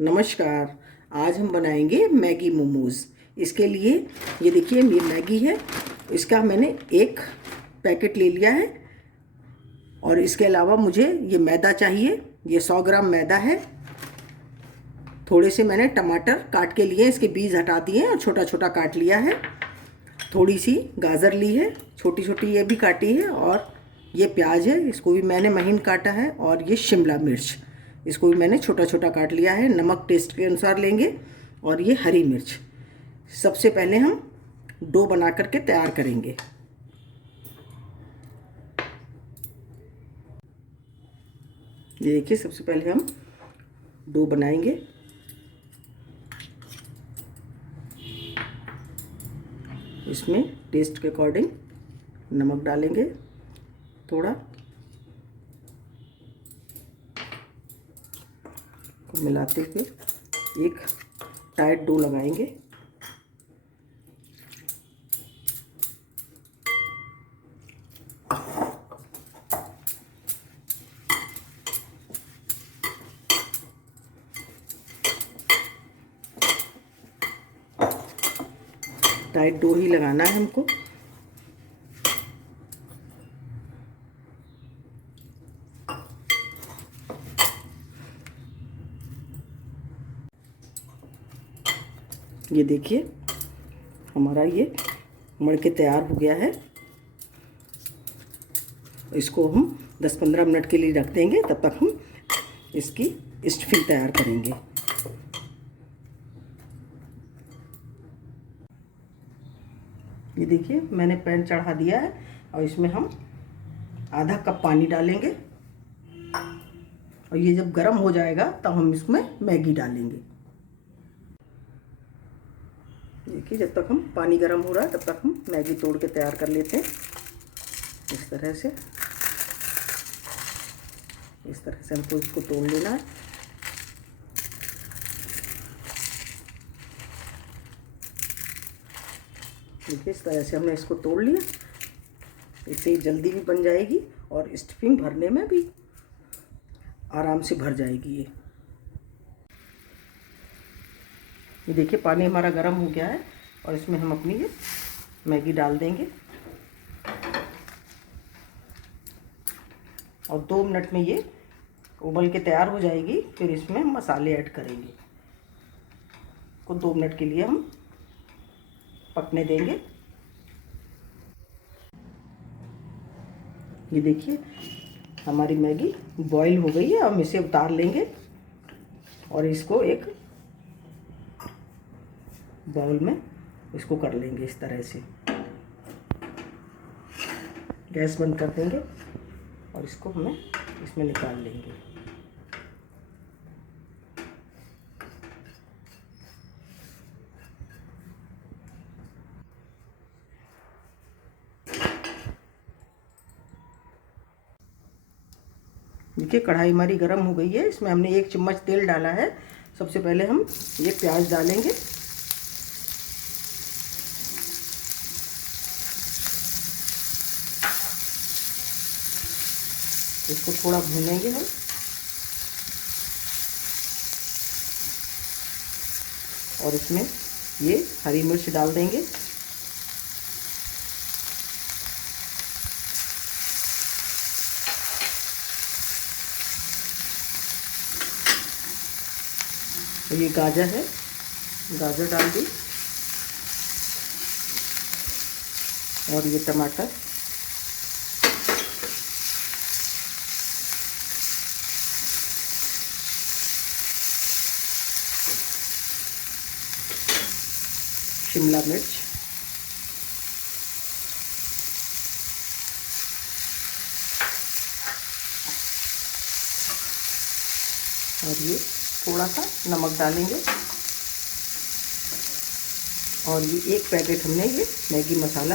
नमस्कार। आज हम बनाएंगे मैगी मोमोज़। इसके लिए ये देखिए ये मैगी है, इसका मैंने एक पैकेट ले लिया है। और इसके अलावा मुझे ये मैदा चाहिए, ये 100 ग्राम मैदा है। थोड़े से मैंने टमाटर काट के लिए, इसके बीज हटा दिए और छोटा छोटा काट लिया है। थोड़ी सी गाजर ली है, छोटी छोटी ये भी काटी है। और ये प्याज है, इसको भी मैंने महीन काटा है। और ये शिमला मिर्च, इसको भी मैंने छोटा छोटा काट लिया है। नमक टेस्ट के अनुसार लेंगे। और ये हरी मिर्च। सबसे पहले हम डो बना करके तैयार करेंगे। ये देखिए, सबसे पहले हम डो बनाएंगे। इसमें टेस्ट के अकॉर्डिंग नमक डालेंगे थोड़ा, को मिलाते हुए एक टाइट डो लगाएंगे। टाइट डो ही लगाना है हमको। ये देखिए हमारा ये मड़ के तैयार हो गया है। इसको हम 10-15 मिनट के लिए रख देंगे, तब तक हम इसकी स्टफिंग तैयार करेंगे। ये देखिए मैंने पैन चढ़ा दिया है और इसमें हम आधा कप पानी डालेंगे। और ये जब गर्म हो जाएगा तब हम इसमें मैगी डालेंगे। देखिए जब तक हम पानी गर्म हो रहा है तब तक हम मैगी तोड़ के तैयार कर लेते हैं। इस तरह से हमको इसको तोड़ लेना है। देखिए इस तरह से हमने इसको तोड़ लिया। इससे जल्दी भी बन जाएगी और स्टफिंग भरने में भी आराम से भर जाएगी। ये देखिए पानी हमारा गर्म हो गया है और इसमें हम अपनी ये मैगी डाल देंगे। और 2 मिनट में ये उबल के तैयार हो जाएगी। फिर इसमें हम मसाले ऐड करेंगे। को 2 मिनट के लिए हम पकने देंगे। ये देखिए हमारी मैगी बॉईल हो गई है। हम इसे उतार लेंगे और इसको एक बाउल में इसको कर लेंगे इस तरह से। गैस बंद कर देंगे और इसको हमें इसमें निकाल लेंगे। देखिए कढ़ाई हमारी गर्म हो गई है। इसमें हमने 1 चम्मच तेल डाला है। सबसे पहले हम ये प्याज डालेंगे। इसको थोड़ा भूनेंगे हम। और इसमें ये हरी मिर्च डाल देंगे। ये गाजर है, गाजर डाल दी। और ये टमाटर, शिमला मिर्च, और ये थोड़ा सा नमक डालेंगे। और ये 1 पैकेट हमने ये मैगी मसाला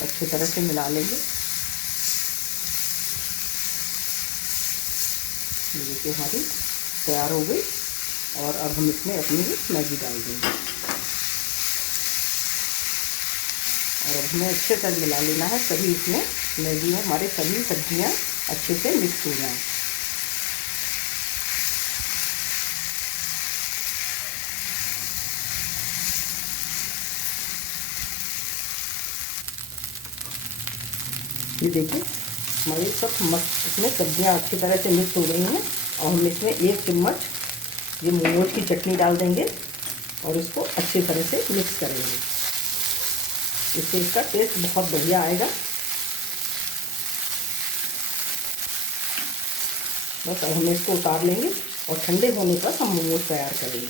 अच्छी तरह से मिला लेंगे। देखिए हमारी तैयार हो गई। और अब हम इसमें अपनी मैगी डाल देंगे। और हमें अच्छे से मिला लेना है, सभी इसमें मैगी में हमारे सभी सब्जियां अच्छे से मिक्स हो जाएं। ये देखिए हमारी सब इसमें सब्जियां अच्छी तरह से मिक्स हो गई हैं। और हम इसमें 1 चम्मच ये मोमोज की चटनी डाल देंगे और इसको अच्छी तरह से मिक्स करेंगे। इससे इसका टेस्ट बहुत बढ़िया आएगा। बस अब हम इसको उतार लेंगे और ठंडे होने पर हम मोमोज तैयार करेंगे।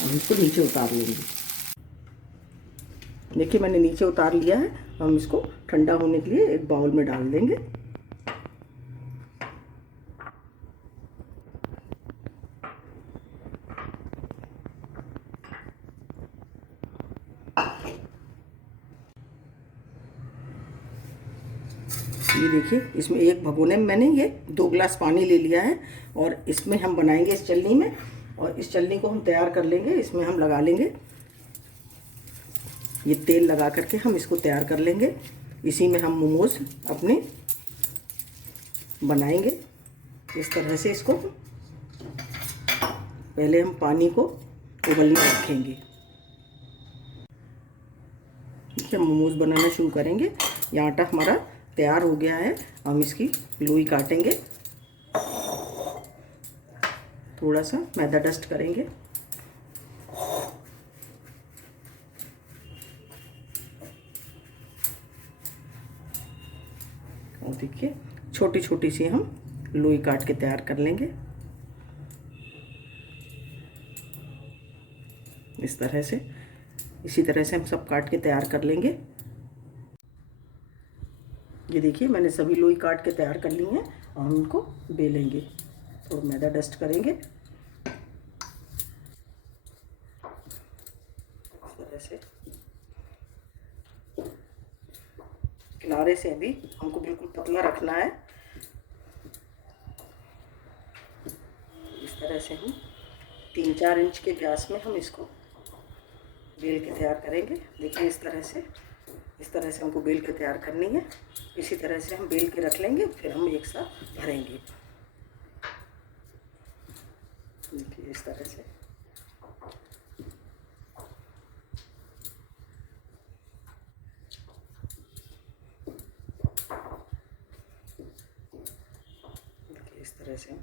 हम इसको नीचे उतार लेंगे। देखिए मैंने नीचे उतार लिया है। हम इसको ठंडा होने के लिए एक बाउल में डाल देंगे। ये देखिए इसमें एक भगोने में मैंने ये 2 गिलास पानी ले लिया है और इसमें हम बनाएंगे इस चलनी में। और इस चलनी को हम तैयार कर लेंगे। इसमें हम लगा लेंगे ये तेल लगा करके हम इसको तैयार कर लेंगे। इसी में हम मोमोज अपने बनाएंगे। इस तरह से इसको पहले हम पानी को उबलने रखेंगे। ठीक है, मोमोज बनाना शुरू करेंगे। ये आटा हमारा तैयार हो गया है। हम इसकी लोई काटेंगे। थोड़ा सा मैदा डस्ट करेंगे। और देखिए छोटी छोटी सी हम लोई काट के तैयार कर लेंगे। इस तरह से, इसी तरह से हम सब काट के तैयार कर लेंगे। ये देखिए मैंने सभी लोई काट के तैयार कर ली हैं और हम इनको बेलेंगे। थोड़ा मैदा डस्ट करेंगे इस तरह से। किनारे से भी हमको बिल्कुल पतला रखना है। इस तरह से हम 3-4 इंच के व्यास में हम इसको बेल के तैयार करेंगे। देखिए इस तरह से हमको बेल के तैयार करनी है। इसी तरह से हम बेल के रख लेंगे, फिर हम एक साथ भरेंगे। देखिए इस तरह से। देखिए इस तरह से हम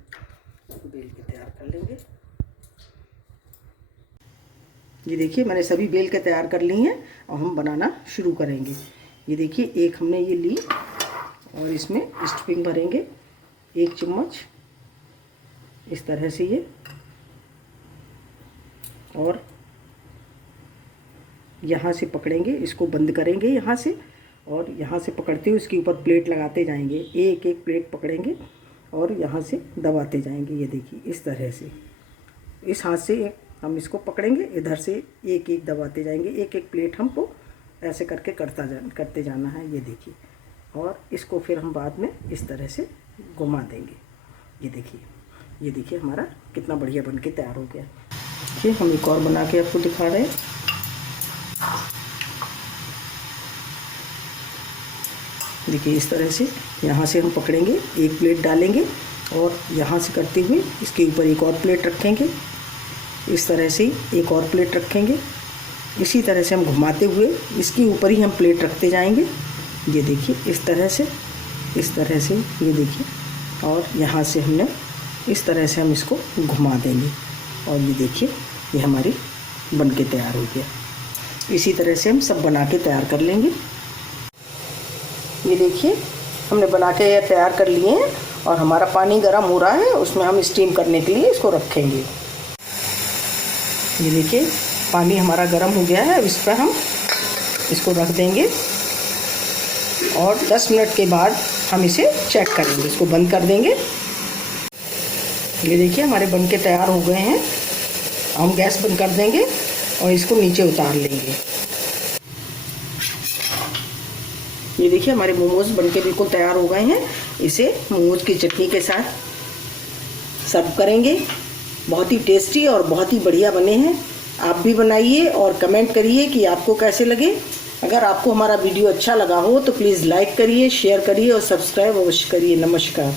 बेल के तैयार कर लेंगे। ये देखिए मैंने सभी बेल के तैयार कर ली हैं और हम बनाना शुरू करेंगे। ये देखिए एक हमने ये ली और इसमें स्टफिंग भरेंगे 1 चम्मच इस तरह से ये। और यहाँ से पकड़ेंगे, इसको बंद करेंगे यहाँ से, और यहाँ से पकड़ते हुए इसके ऊपर प्लेट लगाते जाएंगे। एक एक प्लेट पकड़ेंगे और यहाँ से दबाते जाएंगे। ये देखिए इस तरह से, इस हाथ से हम इसको पकड़ेंगे, इधर से एक एक दबाते जाएंगे। एक एक प्लेट हमको ऐसे करके करते जाना है। ये देखिए, और इसको फिर हम बाद में इस तरह से घुमा देंगे। ये देखिए हमारा कितना बढ़िया बन के तैयार हो गया। देखिए हम एक और बना के आपको दिखा रहे हैं। देखिए इस तरह से यहाँ से हम पकड़ेंगे, एक प्लेट डालेंगे और यहाँ से करते हुए इसके ऊपर एक और प्लेट रखेंगे। इस तरह से एक और प्लेट रखेंगे। इसी तरह से हम घुमाते हुए इसके ऊपर ही हम प्लेट रखते जाएंगे। ये देखिए इस तरह से ये देखिए, और यहाँ से हमने इस तरह से हम इसको घुमा देंगे। और ये देखिए ये हमारी बन के तैयार हो गया। इसी तरह से हम सब बना के तैयार कर लेंगे। ये देखिए हमने बना के तैयार कर लिए हैं और हमारा पानी गर्म हो रहा है, उसमें हम स्टीम करने के लिए इसको रखेंगे। ये देखिए पानी हमारा गर्म हो गया है। अब इस पर हम इसको रख देंगे और 10 मिनट के बाद हम इसे चेक करेंगे। इसको बंद कर देंगे। ये देखिए हमारे बन के तैयार हो गए हैं। हम गैस बंद कर देंगे और इसको नीचे उतार लेंगे। ये देखिए हमारे मोमोज बन के बिल्कुल तैयार हो गए हैं। इसे मोमोज की चटनी के साथ सर्व करेंगे। बहुत ही टेस्टी और बहुत ही बढ़िया बने हैं। आप भी बनाइए और कमेंट करिए कि आपको कैसे लगे। अगर अगर आपको हमारा वीडियो अच्छा लगा हो तो प्लीज़ लाइक करिए, शेयर करिए और सब्सक्राइब अवश्य करिए। नमस्कार।